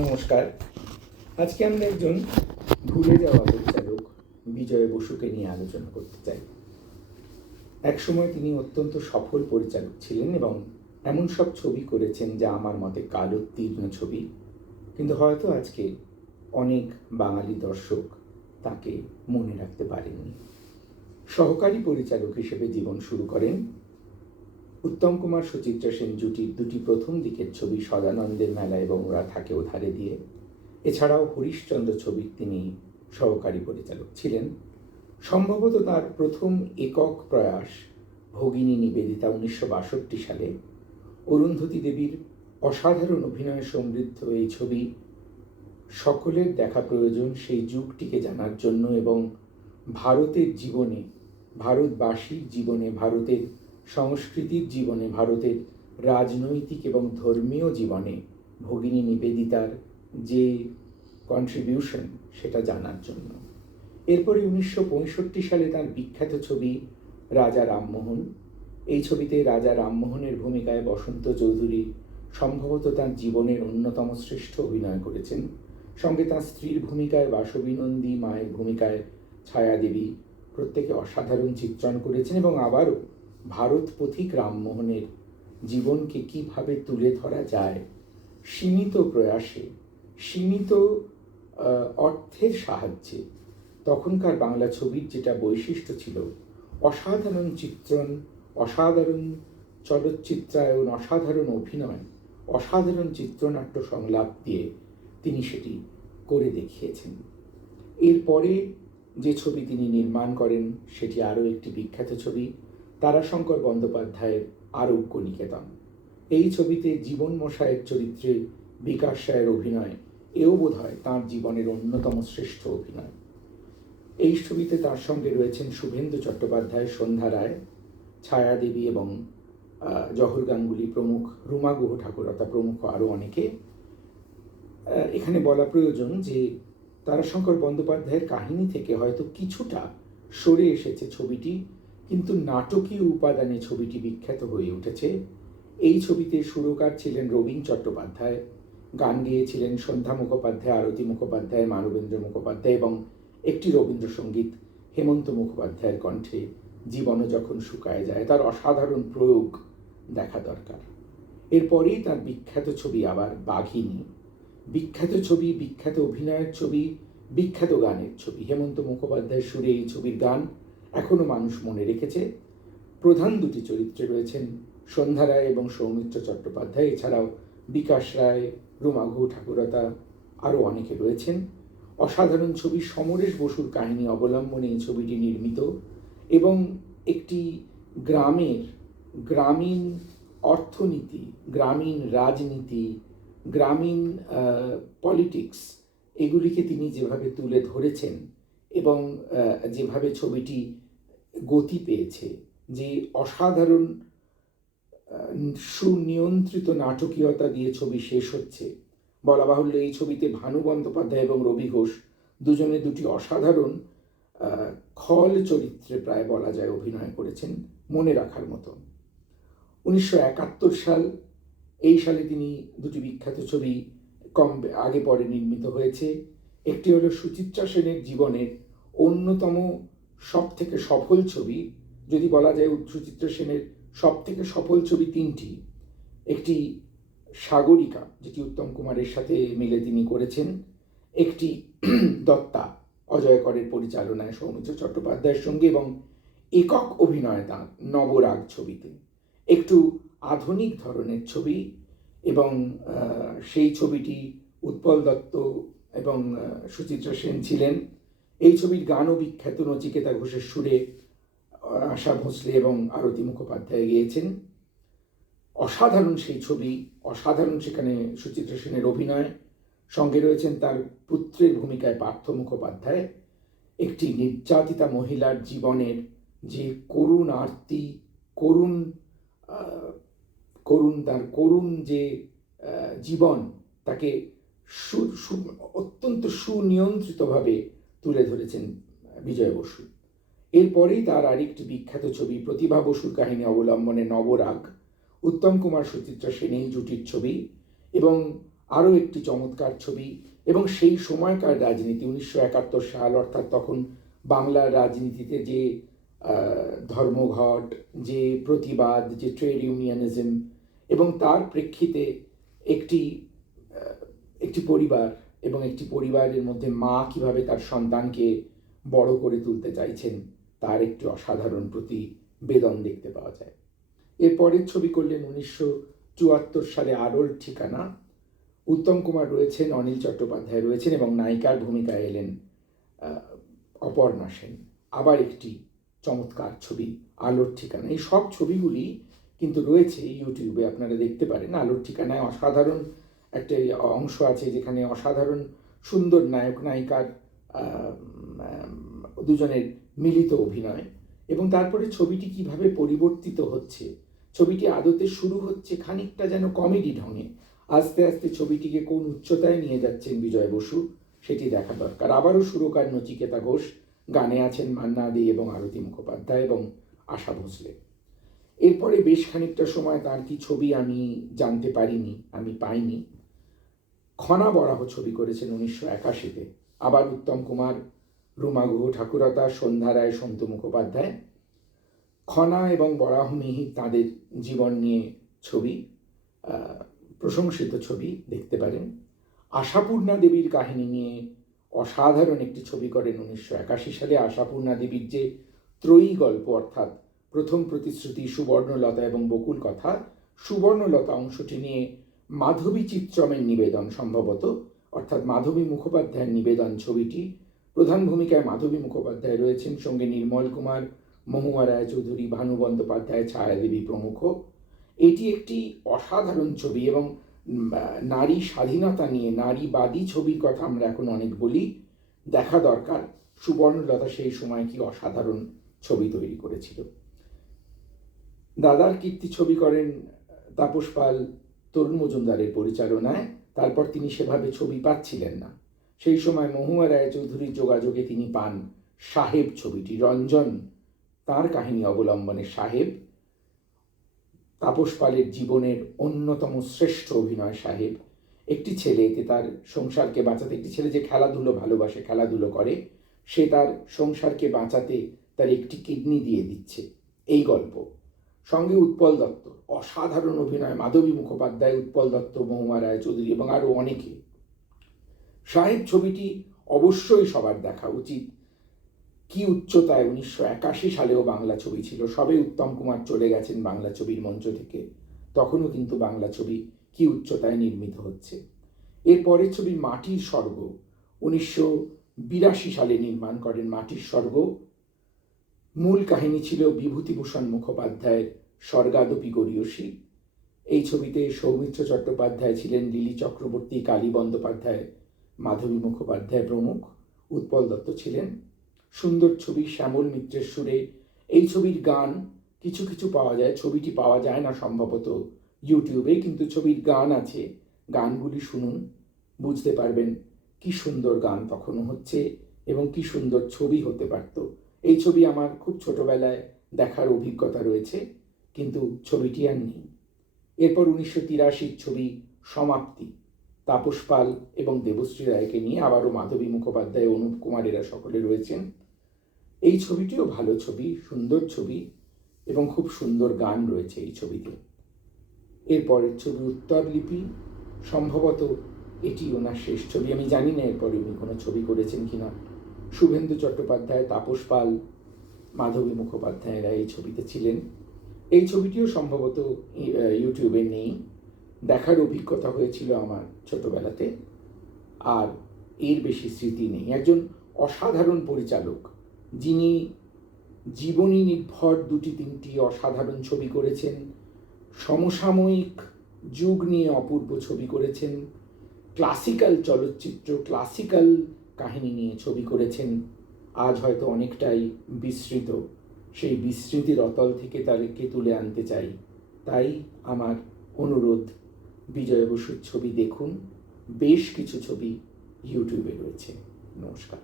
নমস্কার। আজকে আমরা একজন ভুলে যাওয়া পরিচালক বিজয় বসুকে নিয়ে আলোচনা করতে চাই। একসময় তিনি অত্যন্ত সফল পরিচালক ছিলেন এবং এমন সব ছবি করেছেন যা আমার মতে কালোত্তীর্ণ ছবি, কিন্তু হয়তো আজকে অনেক বাঙালি দর্শক তাকে মনে রাখতে পারেননি। সহকারী পরিচালক হিসেবে জীবন শুরু করেন উত্তম কুমার সুচিত্রা সেন জুটির দুটি প্রথম দিকের ছবি সদানন্দের মেলা এবং ওরা থাকে ওধারে দিয়ে। এছাড়াও হরিশচন্দ্র ছবির তিনি সহকারী পরিচালক ছিলেন। সম্ভবত তার প্রথম একক প্রয়াস ভগিনী নিবেদিতা 1962 সালে। অরুন্ধতী দেবীর অসাধারণ অভিনয়ে সমৃদ্ধ এই ছবি সকলের দেখা প্রয়োজন সেই যুগটিকে জানার জন্য এবং ভারতের জীবনে, ভারতবাসীর জীবনে, ভারতের সংস্কৃতির জীবনে, ভারতের রাজনৈতিক এবং ধর্মীয় জীবনে ভগিনী নিবেদিতার যে কন্ট্রিবিউশন সেটা জানার জন্য। এরপরে 1965 সালে তার বিখ্যাত ছবি রাজা রামমোহন। এই ছবিতে রাজা রামমোহনের ভূমিকায় বসন্ত চৌধুরী সম্ভবত তার জীবনের অন্যতম শ্রেষ্ঠ অভিনয় করেছেন। সঙ্গে তার স্ত্রীর ভূমিকায় বাসবী নন্দী, মায়ের ভূমিকায় ছায়াদেবী প্রত্যেকে অসাধারণ চিত্রণ করেছেন এবং আবারও ভারত পথিক রামমোহনের জীবনকে কিভাবে তুলে ধরা যায় সীমিত প্রয়াসে, সীমিত অর্থের সাহায্যে। তখনকার বাংলা ছবির যেটা বৈশিষ্ট্য ছিল, অসাধারণ চিত্রণ, অসাধারণ চলচ্চিত্রায়ন, অসাধারণ অভিনয়, অসাধারণ চিত্রনাট্য সংলাপ দিয়ে তিনি সেটি করে দেখিয়েছেন। এরপরে যে ছবি তিনি নির্মাণ করেন সেটি আরও একটি বিখ্যাত ছবি, তারাশঙ্কর বন্দ্যোপাধ্যায়ের আরোগ্য নিকেতন। এই ছবিতে জীবন মশায়ের চরিত্রে বিকাশ রায়ের অভিনয় এও বোধ হয় তাঁর জীবনের অন্যতম শ্রেষ্ঠ অভিনয়। এই ছবিতে তার সঙ্গে রয়েছেন শুভেন্দু চট্টোপাধ্যায়, সন্ধ্যা রায়, ছায়াদেবী এবং জহর গাঙ্গুলি প্রমুখ, রুমা গুহ ঠাকুরতা প্রমুখ আরও অনেকে। এখানে বলা প্রয়োজন যে তারাশঙ্কর বন্দ্যোপাধ্যায়ের কাহিনী থেকে হয়তো কিছুটা সরে এসেছে ছবিটি, কিন্তু নাটকীয় উপাদানে ছবিটি বিখ্যাত হয়ে উঠেছে। এই ছবিতে সুরকার ছিলেন রবীন চট্টোপাধ্যায়, গান গেয়েছিলেন সন্ধ্যা মুখোপাধ্যায়, আরতি মুখোপাধ্যায়, মানবেন্দ্র মুখোপাধ্যায় এবং একটি রবীন্দ্রসঙ্গীত হেমন্ত মুখোপাধ্যায়ের কণ্ঠে জীবনও যখন শুকায় যায়। তার অসাধারণ প্রয়োগ দেখা দরকার। এরপরেই তার বিখ্যাত ছবি আবার বাঘিনী। বিখ্যাত ছবি, বিখ্যাত অভিনয়ের ছবি, বিখ্যাত গানের ছবি। হেমন্ত মুখোপাধ্যায়ের সুরে এই ছবির গান এখনো মানুষ মনে রেখেছে। প্রধান দুটি চরিত্রে রয়েছেন সন্ধ্যা রায় এবং সৌমিত্র চট্টোপাধ্যায়, এছাড়াও বিকাশ রায়, রুমা গুহ ঠাকুরতা আরও অনেকে রয়েছেন। অসাধারণ ছবি। সমরেশ বসুর কাহিনী অবলম্বনে এই ছবিটি নির্মিত এবং একটি গ্রামীণ অর্থনীতি, গ্রামীণ রাজনীতি, গ্রামীণ পলিটিক্স, এগুলিকে তিনি যেভাবে তুলে ধরেছেন এবং যেভাবে ছবিটি গতি পেয়েছে, যে অসাধারণ সুনিয়ন্ত্রিত নাটকীয়তা দিয়ে ছবি শেষ হচ্ছে। বলা বাহুল্য এই ছবিতে ভানু বন্দ্যোপাধ্যায় এবং রবি ঘোষ দুজনে দুটি অসাধারণ খল চরিত্রে প্রায় বলা যায় অভিনয় করেছেন, মনে রাখার মতো। 1971 সাল, এই সালে তিনি দুটি বিখ্যাত ছবি কম আগে পরে নির্মিত হয়েছে। একটি হলো সুচিত্রা সেনের জীবনের অন্যতম সব থেকে সফল ছবি, যদি বলা যায় সুচিত্রা সেনের সব থেকে সফল ছবি তিনটি। একটি সাগরিকা, যেটি উত্তম কুমারের সাথে মিলে তিনি করেছেন। একটি দত্তা, অজয় করের পরিচালনায় সৌমিত্র চট্টোপাধ্যায়ের সঙ্গে এবং একক অভিনয় তাঁর নবরাগ ছবিতে। একটু আধুনিক ধরনের ছবি এবং সেই ছবিটি উৎপল দত্ত এবং সুচিত্রা সেন ছিলেন। এই ছবির গানও বিখ্যাত, নচিকেতা ঘোষের সুরে আশা ভোঁসলে এবং আরতি মুখোপাধ্যায় গেয়েছেন। অসাধারণ সেই ছবি, অসাধারণ সেখানে সুচিত্রা সেনের অভিনয়। সঙ্গে রয়েছেন তার পুত্রের ভূমিকায় পার্থ মুখোপাধ্যায়। একটি নির্যাতিতা মহিলার জীবনের যে করুণ আরতি, তার করুণ যে জীবন, তাকে অত্যন্ত সুনিয়ন্ত্রিতভাবে তুলে ধরেছেন বিজয় বসু। এরপরেই তার আরেকটি বিখ্যাত ছবি প্রতিভা বসুর কাহিনী অবলম্বনে নবরাগ, উত্তম কুমার সুচিত্রা সেন এই জুটির ছবি এবং আরও একটি চমৎকার ছবি, এবং সেই সময়কার রাজনীতি 1971 সাল, অর্থাৎ তখন বাংলার রাজনীতিতে যে ধর্মঘট, যে প্রতিবাদ, যে ট্রেড ইউনিয়নিজম, এবং তার প্রেক্ষিতে একটি একটি পরিবার এবং একটি পরিবারের মধ্যে মা কিভাবে তার সন্তানকে বড় করে তুলতে চাইছেন তার একটি অসাধারণ প্রতিবেদন দেখতে পাওয়া যায়। এরপরের ছবি করলেন 1974 সালে আরোর ঠিকানা। উত্তম কুমার রয়েছেন, অনিল চট্টোপাধ্যায় রয়েছেন, এবং নায়িকার ভূমিকায় এলেন অপর্ণা সেন। আবার একটি চমৎকার ছবি আলোর ঠিকানা। এই সব ছবিগুলি কিন্তু রয়েছে ইউটিউবে, আপনারা দেখতে পারেন। আলোর ঠিকানায় অসাধারণ একটা অংশ আছে যেখানে অসাধারণ সুন্দর নায়ক নায়িকার দুজনের মিলিত অভিনয়, এবং তারপরে ছবিটি কিভাবে পরিবর্তিত হচ্ছে। ছবিটি আদতে শুরু হচ্ছে খানিকটা যেন কমেডি ঢঙে, আস্তে আস্তে ছবিটিকে কোন উচ্চতায় নিয়ে যাচ্ছেন বিজয় বসু সেটি দেখা দরকার। আবারও সুরকার নচিকেতা ঘোষ, গানে আছেন মান্না দে এবং আরতি মুখোপাধ্যায় এবং আশা ভোসলে। এরপরে বেশ খানিকটা সময় তার কি ছবি আমি জানতে পারিনি, আমি পাইনি। খনা বরাহ ছবি করেছেন 1981-তে, আবার উত্তম কুমার, রুমা গুহ ঠাকুরতা, সন্ধ্যা রায়, সন্তু মুখোপাধ্যায়। খনা এবং বরাহ মিহির তাঁদের জীবন নিয়ে ছবি, প্রশংসিত ছবি, দেখতে পারেন। আশাপূর্ণা দেবীর কাহিনী নিয়ে অসাধারণ একটি ছবি করেন 1981 সালে। আশাপূর্ণা দেবীর যে ত্রয়ী গল্প, অর্থাৎ প্রথম প্রতিশ্রুতি, সুবর্ণলতা এবং বকুল কথা, সুবর্ণলতা অংশটি নিয়ে মাধবী চিত্রমের নিবেদন সম্ভবত, অর্থাৎ মাধবী মুখোপাধ্যায়ের নিবেদন ছবিটি। প্রধান ভূমিকায় মাধবী মুখোপাধ্যায় রয়েছেন, সঙ্গে নির্মল কুমার, মহুয়া রায়চৌধুরী, ভানু বন্দ্যোপাধ্যায়, ছায়াদেবী প্রমুখ। এটি একটি অসাধারণ ছবি, এবং নারী স্বাধীনতা নিয়ে, নারীবাদী ছবির কথা আমরা এখন অনেক বলি, দেখা দরকার সুবর্ণলতা সেই সময় কি অসাধারণ ছবি তৈরি করেছিল। দাদার কীর্তি ছবি করেন তাপস পাল, তরুণ মজুমদারের পরিচালনায়। তারপর তিনি সেভাবে ছবি পাচ্ছিলেন না। সেই সময় মহুয়া রায়চৌধুরীর যোগাযোগে তিনি পান সাহেব ছবিটি। রঞ্জন তার কাহিনী অবলম্বনে সাহেব, তাপস পালের জীবনের অন্যতম শ্রেষ্ঠ অভিনয় সাহেব। একটি ছেলে, এতে তার সংসারকে বাঁচাতে, একটি ছেলে যে খেলাধুলো ভালোবাসে, খেলাধুলো করে, সে তার সংসারকে বাঁচাতে তার একটি কিডনি দিয়ে দিচ্ছে, এই গল্প। সঙ্গে উৎপল দত্ত, অসাধারণ অভিনয়, মাধবী মুখোপাধ্যায়, উৎপল দত্ত, মহুয়া রায়চৌধুরী এবং আরও অনেকে। সাহেব ছবিটি অবশ্যই সবার দেখা উচিত। কি উচ্চতায় 1981 সালেও বাংলা ছবি ছিল, সবে উত্তম কুমার চলে গেছেন বাংলা ছবির মঞ্চ থেকে, তখনও কিন্তু বাংলা ছবি কি উচ্চতায় নির্মিত হচ্ছে। এরপরের ছবি মাটির স্বর্গ, 1982 সালে নির্মাণ করেন মাটির স্বর্গ। মূল কাহিনী ছিল বিভূতিভূষণ মুখোপাধ্যায়ের স্বর্গাদপি গরীয়সী। এই ছবিতে সৌমিত্র চট্টোপাধ্যায় ছিলেন, লিলি চক্রবর্তী, কালী বন্দ্যোপাধ্যায়, মাধবী মুখোপাধ্যায় প্রমুখ, উৎপল দত্ত ছিলেন। সুন্দর ছবি, শ্যামল মিত্রের সুরে। এই ছবির গান কিছু কিছু পাওয়া যায়, ছবিটি পাওয়া যায় না সম্ভবত ইউটিউবে, কিন্তু ছবির গান আছে। গানগুলি শুনুন, বুঝতে পারবেন কি সুন্দর গান তখনও হচ্ছে এবং কি সুন্দর ছবি হতে পারত। এই ছবি আমার খুব ছোটবেলায় দেখার অভিজ্ঞতা রয়েছে, কিন্তু ছবিটি আর নেই। এরপর 1983 ছবি সমাপ্তি, তাপস পাল এবং দেবশ্রী রায়কে নিয়ে, আবারও মাধবী মুখোপাধ্যায়, অনুপ কুমার এরা সকলে রয়েছেন। এই ছবিটিও ভালো ছবি, সুন্দর ছবি, এবং খুব সুন্দর গান রয়েছে এই ছবিতে। এরপরের ছবি উত্তরলিপি, সম্ভবত এটি ওনার শেষ ছবি, আমি জানি না এরপরে উনি কোনো ছবি করেছেন কিনা। শুভেন্দু চট্টোপাধ্যায়, তাপস পাল, মাধবী মুখোপাধ্যায়রা এই ছবিতে ছিলেন। এই ছবিটিও সম্ভবত ইউটিউবে নেই, দেখার অভিজ্ঞতা হয়েছিল আমার ছোটবেলাতে, আর এর বেশি স্মৃতি নেই। একজন অসাধারণ পরিচালক, যিনি জীবনী নির্ভর 2-3টি অসাধারণ ছবি করেছেন, সমসাময়িক যুগ নিয়ে অপূর্ব ছবি করেছেন, ক্লাসিক্যাল চলচ্চিত্র, ক্লাসিক্যাল কাহিনী নিয়ে ছবি করেছেন। আজ হয়তো অনেকটাই বিস্মৃত, সেই বিস্মৃতির অতল থেকে তাদেরকে তুলে আনতে চাই। তাই আমার অনুরোধ, বিজয় বসুর ছবি দেখুন, বেশ কিছু ছবি ইউটিউবে রয়েছে। নমস্কার।